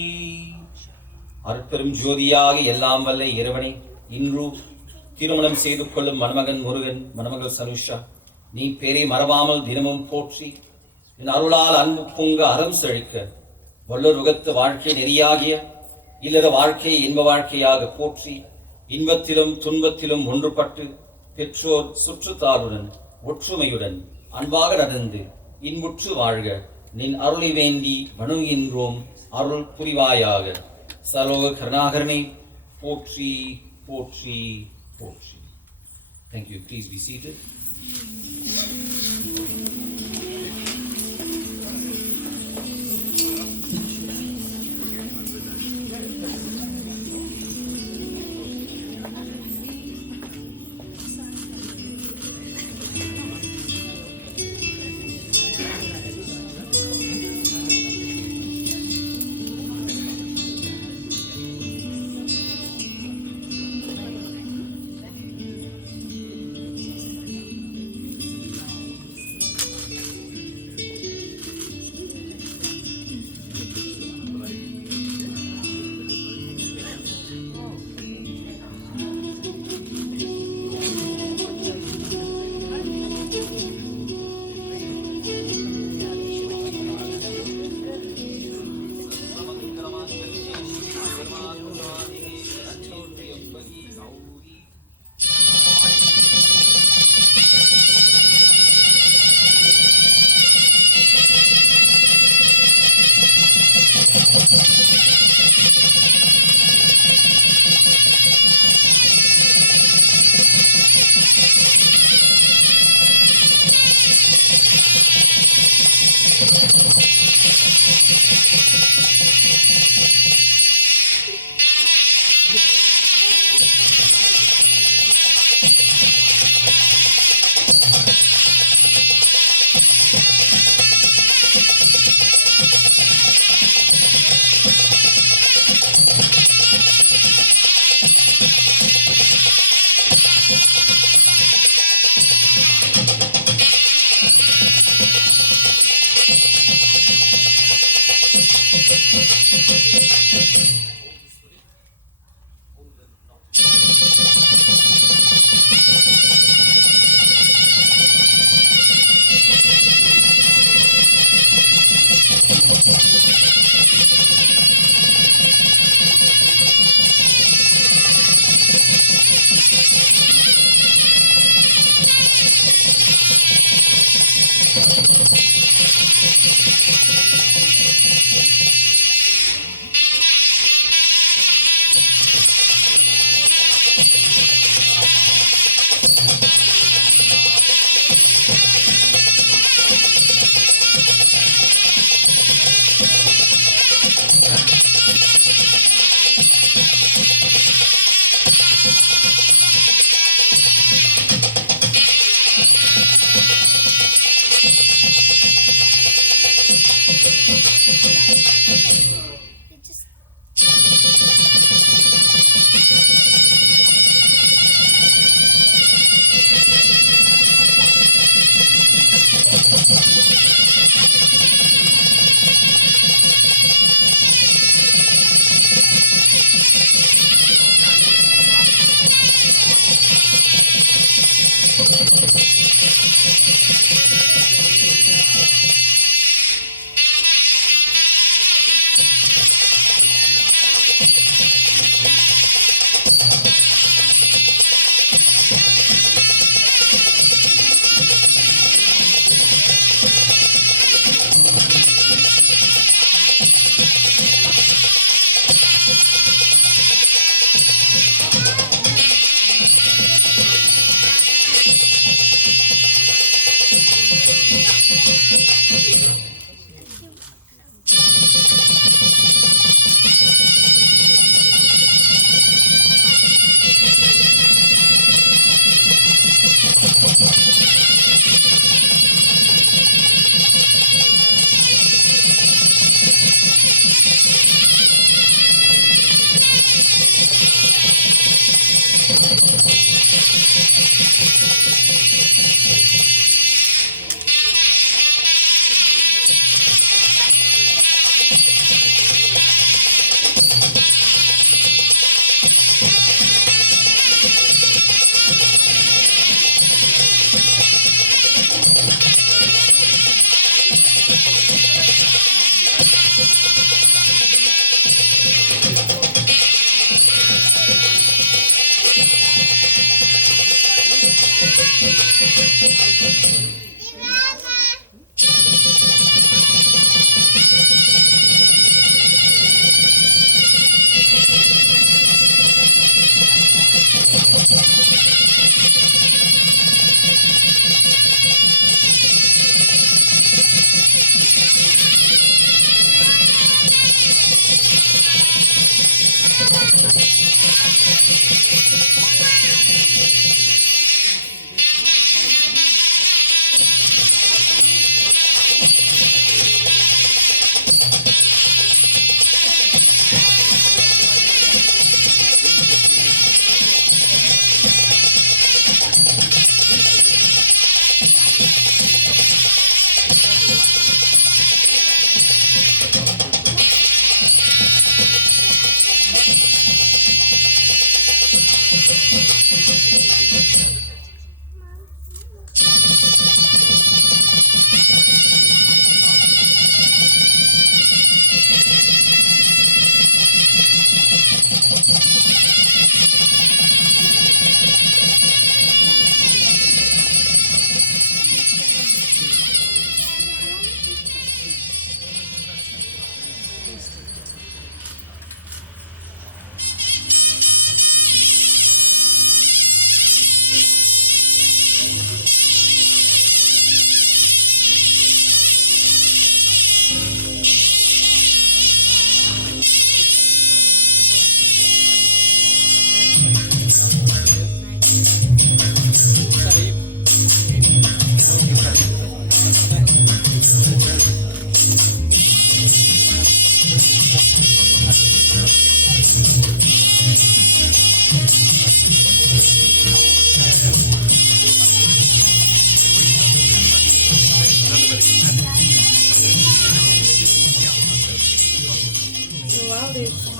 அற்பெரும் ஜோதியாக எல்லாம் வல்ல இறைவனே, இன்று திருமணம் செய்து கொள்ளும் மணமகன் முருகன், மணமகள் சனுஷா, நீ பேரை மறவாமல் தினமும் போற்றி என் அருளால் அன்பு பொங்க அறம் செழிக்க வள்ளுருகத்து வாழ்க்கை நெறியாகிய இல்லற வாழ்க்கையை இன்ப வாழ்க்கையாக போற்றி இன்பத்திலும் துன்பத்திலும் ஒன்றுபட்டு பெற்றோர் சுற்றுத்தாருடன் ஒற்றுமையுடன் அன்பாக நடந்து இன்புற்று வாழ்க நின் அருளை வேண்டி வணங்குகின்றோம். அருள் புரிவாயாக. சர்வ கருணாகரனே போற்றி போற்றி போற்றி. Thank you. Please be seated.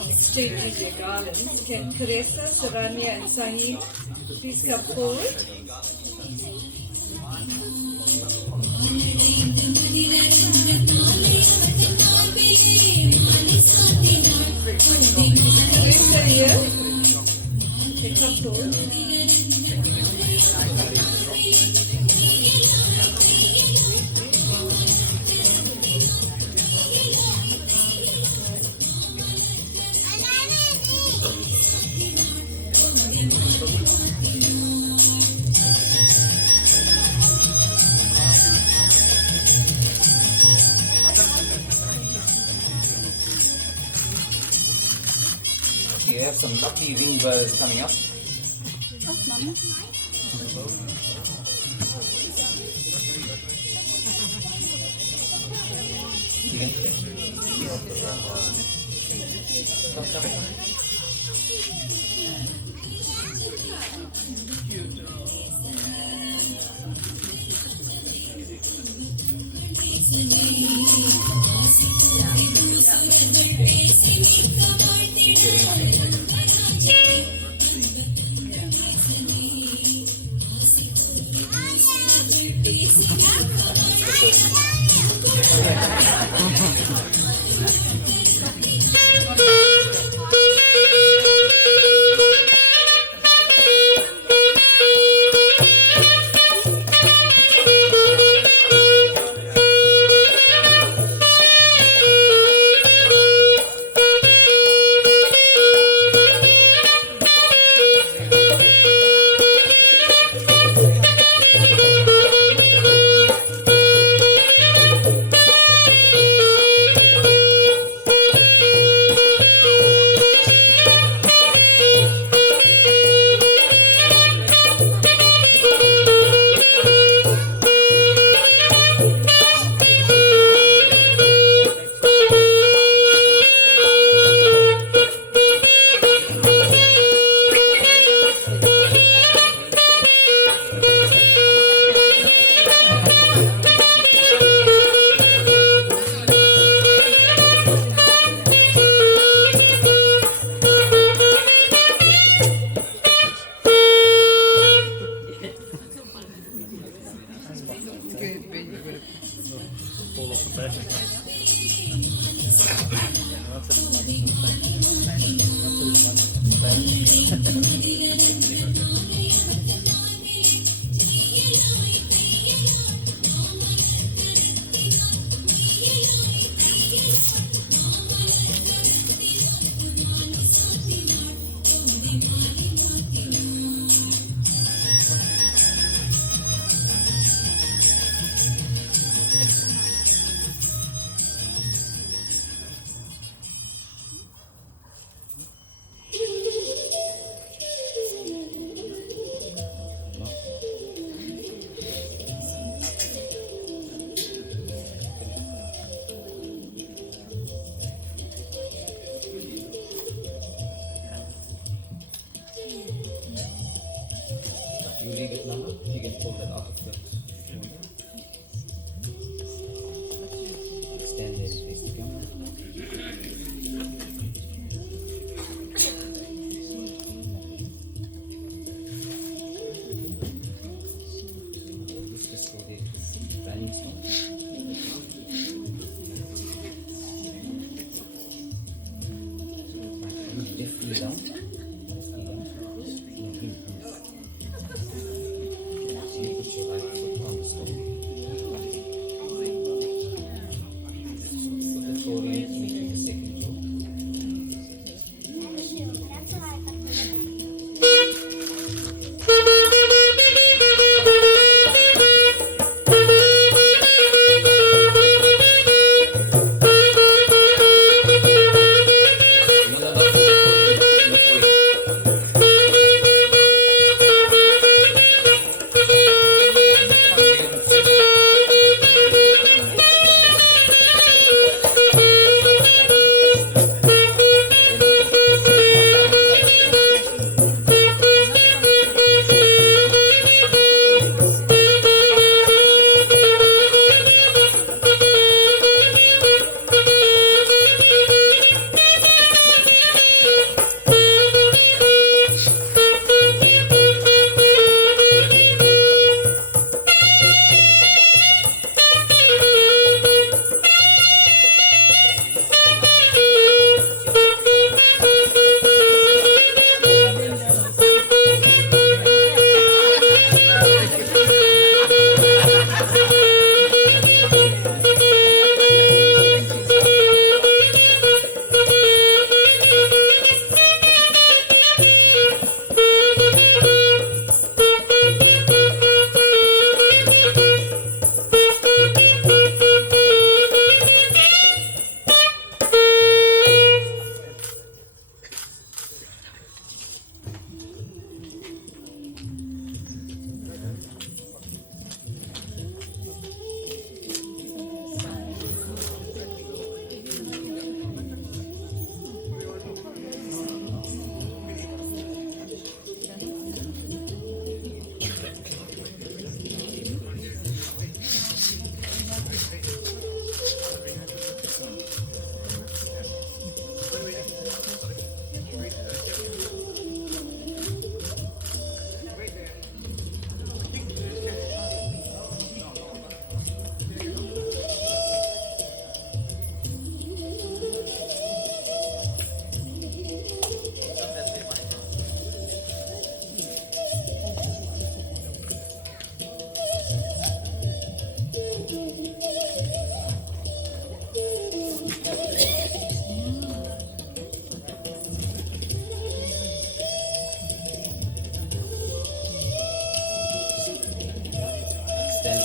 Exchange their garlands. Can Teresa, Saranya and Sahib please come forward? Teresa here. Okay, come forward. Yes, some lovely ring birds coming up. Keagan. Come. You leave it number, you can pull that out of the stand there and face the camera. Let's just go there to running stone. Lift me down.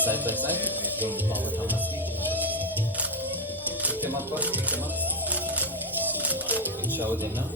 side by side. Don't power down the feet. Pick them up first, pick them up. You can shower them now.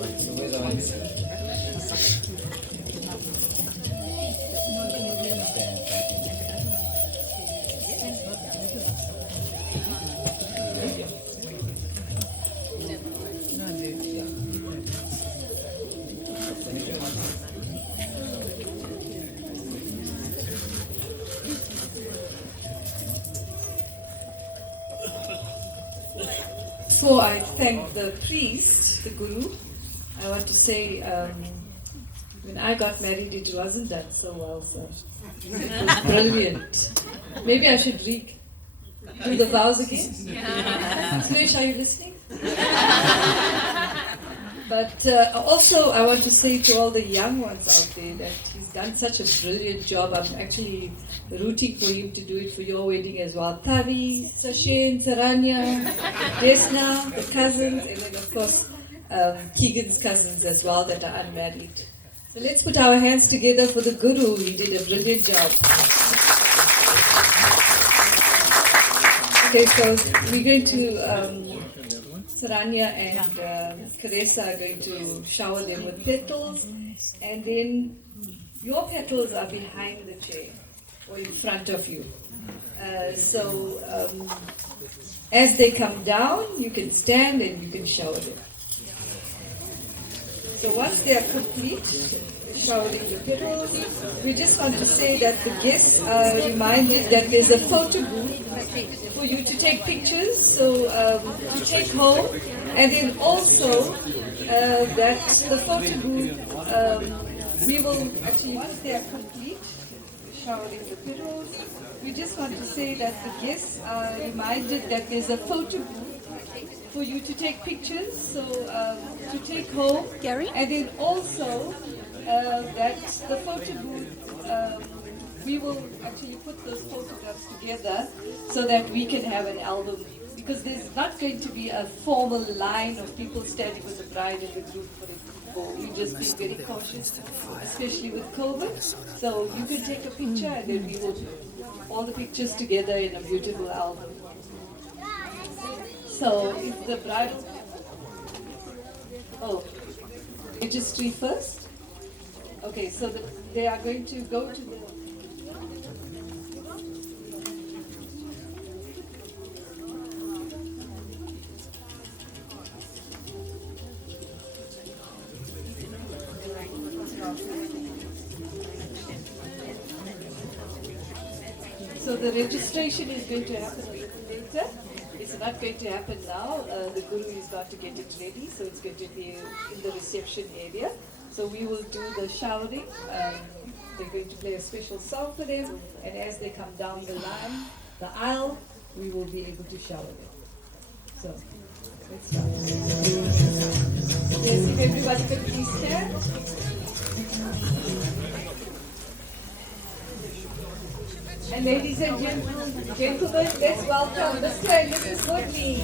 Right, so where's our hands? Stand back. Yeah. Finish it once. Before I thank the priest, the guru, I want to say when I got married, it wasn't done so well, so it was brilliant. Maybe I should do the vows again. Sanusha, are you listening? But also, I want to say to all the young ones out there that he's done such a brilliant job. I'm actually rooting for him to do it for your wedding as well. Tavi, Sashin, Saranya, Desna, the cousins, and then of course Keagan's cousins as well that are unmarried. So let's put our hands together for the guru. He did a brilliant job. Okay, so we're going to, Saranya and Teresa are going to shower them with petals, and then your petals are behind the chair or in front of you. So as they come down, you can stand and you can shower them. So once they are complete, showering the petals, we just want to say that the guests are reminded that there's a photo booth for you to take pictures, so to take home, and then also that the photo booth, we will actually, once they are complete, showering the petals, we just want to say that the guests are reminded that there's a photo booth for you to take pictures, so to take home, and then also that the photo booth, we will actually put those photographs together so that we can have an album, because there's not going to be a formal line of people standing with the bride and the groom for it to go. We're just being very cautious, especially with COVID. So you can take a picture and then we will put all the pictures together in a beautiful album. So if the bride, registry first. Okay, so they are going to go to the. So the registration is going to happen a little later. It's not going to happen now. The guru is about to get it ready, so it's going to be in the reception area. So we will do the showering. They're going to play a special song for them, and as they come down the line, the aisle, we will be able to shower them. So let's start. Yes, if everybody could please stand. And ladies and gentlemen, let's welcome Mr. and Mrs. Woodley.